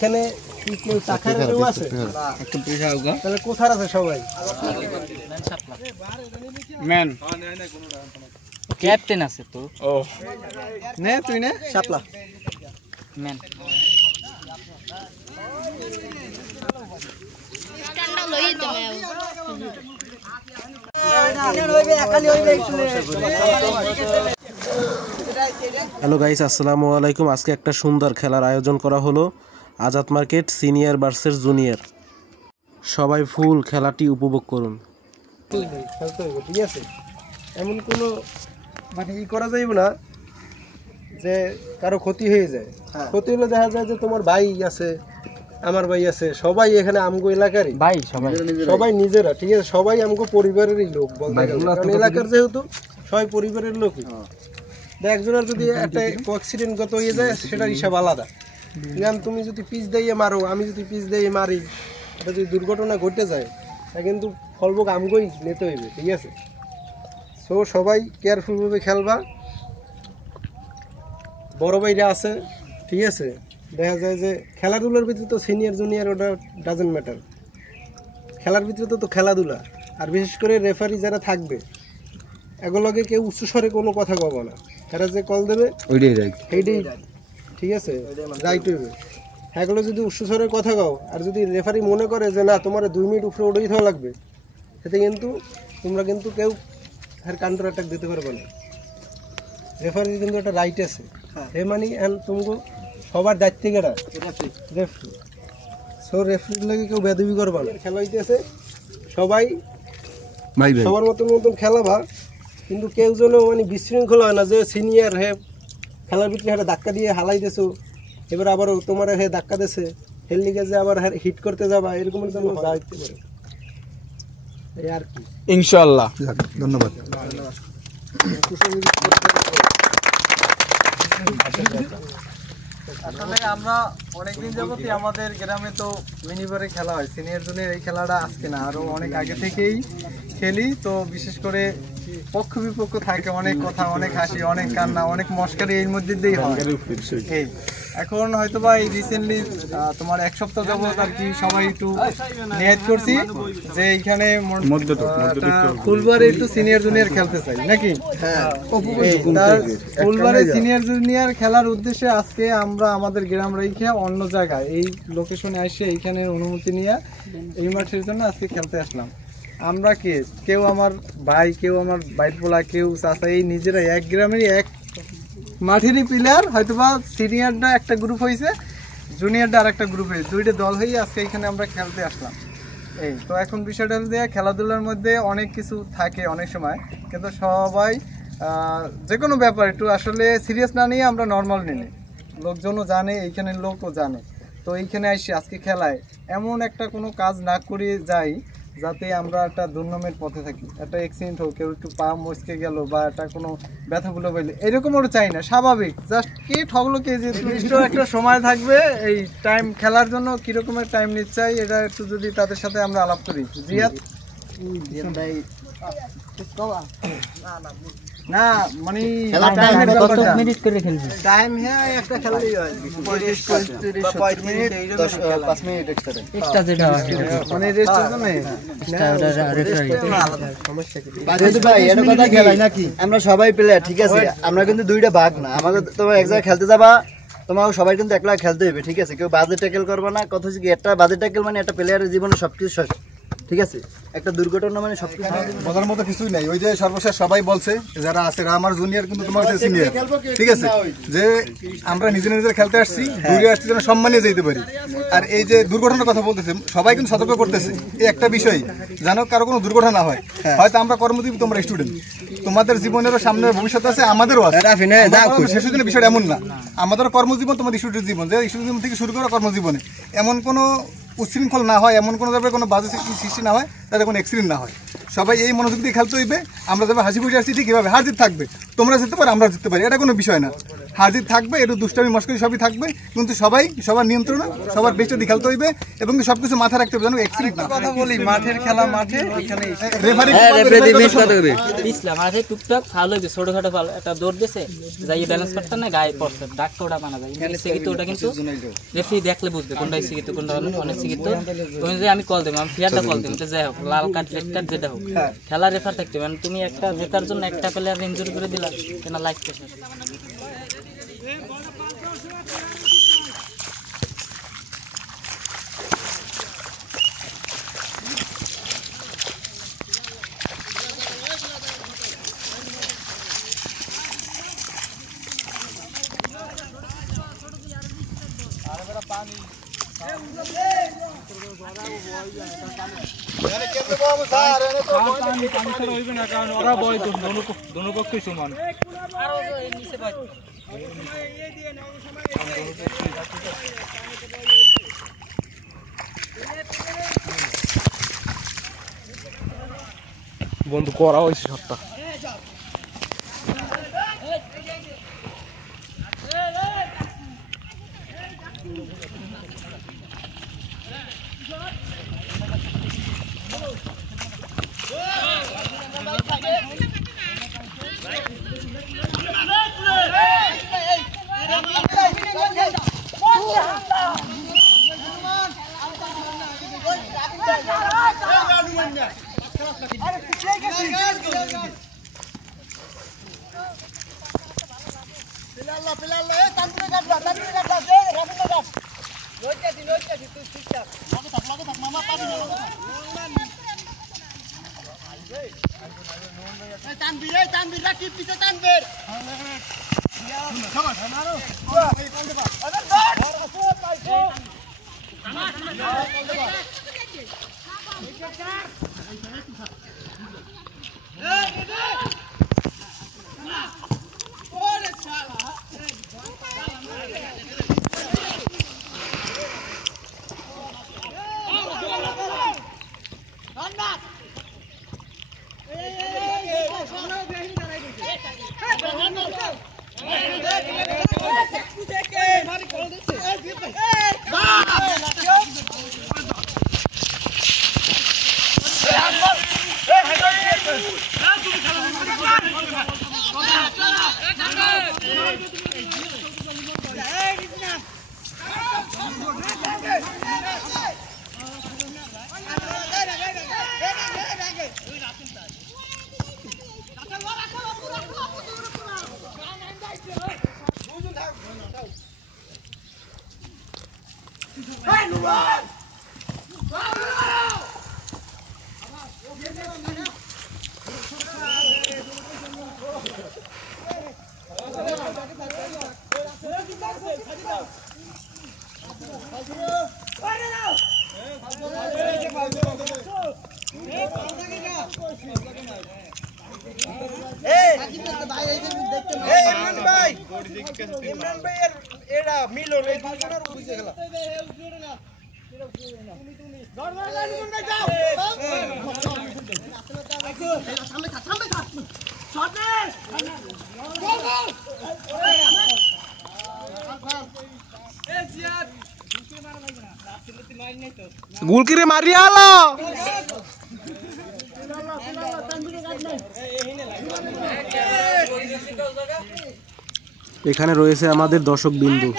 এখানে কি কেউ টাকার কেউ আছে? একটু পয়সা হোগা তাহলে কোথায় আছে সবাই? ম্যান ক্যাপ্টেন আছে তো। ও নে তুই নে শাপলা ম্যান ঠান্ডা লই তুমি হ্যালো গাইস, আসসালামু আলাইকুম। আজকে একটা সুন্দর খেলার আয়োজন করা হলো Azad market senior versus junior. সবাই ফুল খেলাটি উপভোগ করুন। খেলতে হবে, ঠিক আছে? এমন কোনো মানে ই করা যাইব না যে কারো ক্ষতি হয়ে যায়। ক্ষতি হলে দেখা যায় যে তোমার ভাই আছে, আমার ভাই আছে, সবাই এখানে আমগো এলাকারই ভাই সবাই নিজেরা, ঠিক আছে? সবাই আমগো পরিবারেরই লোক বলতে গেলে, কারণ এলাকার যেহেতু সবাই পরিবারের লোকই। একজনের যদি একটা অ্যাক্সিডেন্টগত হয়ে যায় সেটার হিসাব আলাদা। তুমি যদি পিচ দিয়ে মারো, আমি যদি পিচ দিয়ে মারি, এটা যদি দুর্ঘটনা ঘটে যায় তা কিন্তু ফলভোগ আমগোই নিতে হইবে, ঠিক আছে? সো সবাই কেয়ারফুলভাবে খেলবা। বড় ভাইরা আছে, ঠিক আছে? দেখা যায় যে খেলাধুলার ভিতরে তো সিনিয়র জুনিয়র ওটা ডাজেন্ট ম্যাটার। খেলার ভিতরে তো খেলাধুলা, আর বিশেষ করে রেফারি যারা থাকবে এগুলোকে কেউ উচ্চস্বরে কোনো কথা কব না। এরা যে কল দেবে সেইটাই, ঠিক আছে, রাইট হইবে। এগুলো যদি উচ্চস্বরে কথা কও আর যদি রেফারি মনে করে যে না তোমার 2 মিনিট উপরে উঠেই থাকা লাগবে, সেটা কিন্তু তোমরা কিন্তু কেউ আর কাউন্টার অ্যাটাক দিতে পারবে না। রেফারির কিন্তু একটা রাইট আছে। হে মানে তুমি সবার দায়িত্ব কেটা রেফারি। সো রেফারির লাগে কেউ বেদবি করবা না। খেলা হইতেছে, সবাই সবার মতন খেলাবা, কিন্তু কেউ যেন মানে বিশৃঙ্খলা হয় না যে সিনিয়র হে খেলার ভিতরে একটা ধাক্কা দিয়ে হালাই দিছো, এবার আবার তোমার হে ধাক্কা দিছে, হেল লিগে যে আবার হিট করতে যাবা, এরকম যাইতে পারে। এই আর কি, ইনশাআল্লাহ। ধন্যবাদ। আসলে আমরা অনেকদিন যাবতই আমাদের গ্রামে তো মিনিবারে খেলা হয়। সিনিয়র জুনিয়র এই খেলাটা আজকে না, আরও অনেক আগে থেকেই খেলি। তো বিশেষ করে পক্ষ বিপক্ষ থাকে, অনেক কথা, অনেক হাসি, অনেক কান্না, অনেক মস্কারি এর মধ্যে দিয়েই হয়। এই এখন হয়তো বা এই রিসেন্টলি তোমার 1 সপ্তাহ যাবত আর কি সবাই একটু নিয়ত করছি যে এইখানে ফুলবারে একটু সিনিয়র জুনিয়র খেলতে চাই নাকি। ফুলবারে সিনিয়র জুনিয়র খেলার উদ্দেশ্যে আজকে আমরা আমাদের গ্রাম রেখে অন্য জায়গায় এই লোকেশনে এসে এইখানে অনুমতি নিয়ে এই মাঠের জন্য আজকে খেলতে আসলাম। আমরা কেউ আমার ভাই, কেউ আমার বাইট পোলা, কেউ চাচা, এই নিজেরা এক গ্রামেরই এক মাঠেরই প্লেয়ার। হয়তোবা সিনিয়রটা একটা গ্রুপ হয়েছে, জুনিয়রটা আর একটা গ্রুপ হয়েছে, 2টা দল হয়ে আজকে এখানে আমরা খেলতে আসলাম। এই তো এখন বিষয়টা হল যে খেলাধুলার মধ্যে অনেক কিছু থাকে অনেক সময়, কিন্তু সবাই যে কোনো ব্যাপার একটু আসলে সিরিয়াস না নিয়ে আমরা নর্মাল নিই। লোকজনও জানে, এইখানের লোকও জানে। তো এইখানে আসি আজকে খেলায় এমন একটা কোনো কাজ না করে যাই যাতে আমরা একটা দুর্নামের পথে থাকি। একটা অ্যাক্সিডেন্ট হোক, কেউ একটু পা মচকে গেল বা একটা কোনো ব্যথাগুলো পাইলে, এরকম ওটা চাই না। স্বাভাবিক জাস্ট কে ঠগলো কে যে একটা সময় থাকবে এই টাইম খেলার জন্য কীরকমের টাইম নিতে চাই, এটা একটু যদি তাদের সাথে আমরা আলাপ করি। জিয়াদ না মানে কত মিনিট করে খেলবি? টাইম হ্যাঁ একটা খেলারই হয় 5 মিনিট 5 মিনিট এক্সট্রা যেটা হয় মানে রেস্টের জন্য আমরা সবাই প্লেয়ার, ঠিক আছে? আমরা কিন্তু 2টা ভাগ না, আমাদের তোমার এক জায়গায় খেলতে যাবা, তোমাকে সবাই কিন্তু একলা খেলতে হবে, ঠিক আছে? কেউ বাজে ট্যাকেল করবে না। কথা হচ্ছে কি, একটা বাজে ট্যাকেল মানে একটা প্লেয়ারের জীবনে সবকিছু শেষ, ঠিক আছে? একটা দুর্ঘটনা মানে সবকিছু বলার মতো কিছুই নাই। ওই যে সর্বশেষ সবাই বলছে যারা আছে আমার জুনিয়র কিন্তু তোমার কাছে সিনিয়র, ঠিক আছে? যে আমরা নিজের খেলতে আসছি, দূরে আসছি যেন সম্মানিয়ে যেতে পারি। আর এই যে দুর্ঘটনার কথা বলতেছে, সবাই কিন্তু সতর্ক করতেছে এই একটা বিষয়, যেন কারো কোনো দুর্ঘটনা না হয়। হয়তো আমরা কর্মজীবী, তোমরা স্টুডেন্ট, তোমাদের জীবনেরও সামনে ভবিষ্যৎ আছে, আমাদেরও আছে। শেষ দিনের বিষয়টা এমন না, আমাদের কর্মজীবন তোমাদের স্টুডেন্ট জীবন, যে স্টুডেন্ট জীবন থেকে শুরু করে কর্মজীবনে এমন কোনো উচ্ছৃঙ্খল না হয়, এমন কোনো যাবে কোনো বাজে সৃষ্টি না হয়, তাতে কোনো অ্যাক্সিডেন্ট না হয়। সবাই এই মনোযোগ দিয়ে খেলতে হইবে। আমরা যাবে হাসি খুশি আসছি, ঠিক এভাবে হার জিত থাকবে, তোমরা জিততে পারো, আমরা জিততে পারি, এটা কোনো বিষয় না। হাজির থাকবে, একটু দুষ্টামি মস্করি সবই থাকবে, কিন্তু সবাই সবার নিয়ন্ত্রণে সবার বেস্টে দিয়ে খেলতে হইবে এবং সবকিছু মাথায় রাখতে হবে যেন অ্যাক্সিডেন্ট না হয়। কথা বলি, মাঠের খেলা মাঠে, এখানে রেফারি পিছলা মাঝে টুকটাক ফাউল হইবে, ছোটখাটো ফাউল, একটা দৌড় দিছে যাই ব্যালেন্স করতে না গায়ে পড়ছে, ডাকটা ওটা মানা যায়, কিন্তু ওটা কিন্তু রেফারি দেখলে বুঝবে কোনটা সিগিত কোনটা অনেক সিগিত। তুমি যে আমি কল দেবো, আমি ফিয়ারটা কল দেবো, যাই হোক লাল কার্ড রেড কার্ড যেটা হোক, খেলা রেফার থাকতে মানে তুমি একটা জেতার জন্য একটা প্লেয়ার ইনজুরি করে দিলা কেন লাইফ শেষ। বন্ধু করা হয়েছে সবটা। গুলকিরে মারিয়া আলো এখানে রয়েছে আমাদের দর্শক বিন্দু।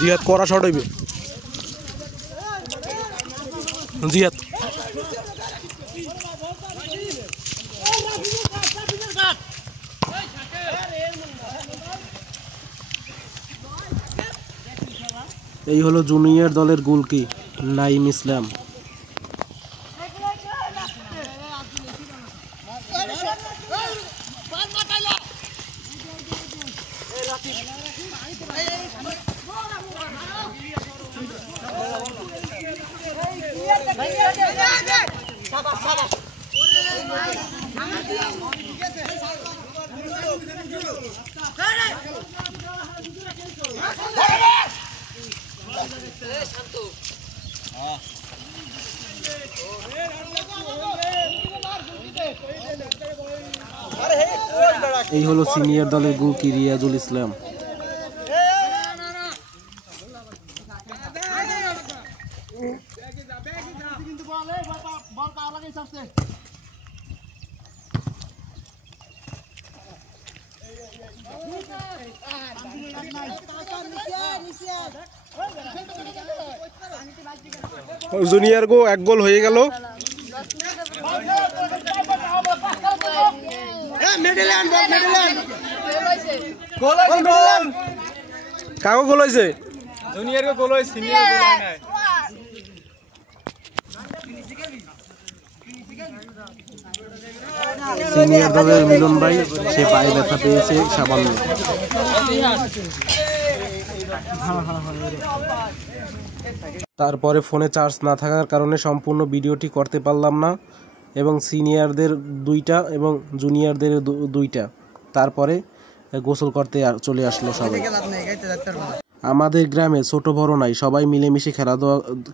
জিহাদ করা শট হইবে জিহাদ এই হলো জুনিয়র দলের গোলকি নাইম ইসলাম। এই হলো সিনিয়র দলের গোলকি রিয়াজুল ইসলাম। জুনিয়র গো এক গোল হয়ে গেল। কাগো গোল হয়েছে জুনিয়র গোল হয়েছে সিনিয়র গোল হয় নাই। সিনিয়র দলের মিলন ভাই সে পায়ে ব্যথা পেয়েছে সামান্য। তারপরে ফোনে চার্জ না থাকার কারণে সম্পূর্ণ ভিডিওটি করতে পারলাম না এবং সিনিয়রদের দুইটা এবং জুনিয়রদের দুইটা। তারপরে গোসল করতে চলে আসলো সবাই। আমাদের গ্রামে ছোট বড় নাই, সবাই মিলেমিশে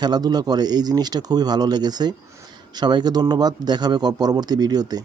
খেলাধুলা করে, এই জিনিসটা খুবই ভালো লেগেছে। সবাইকে ধন্যবাদ, দেখাবে পরবর্তী ভিডিওতে।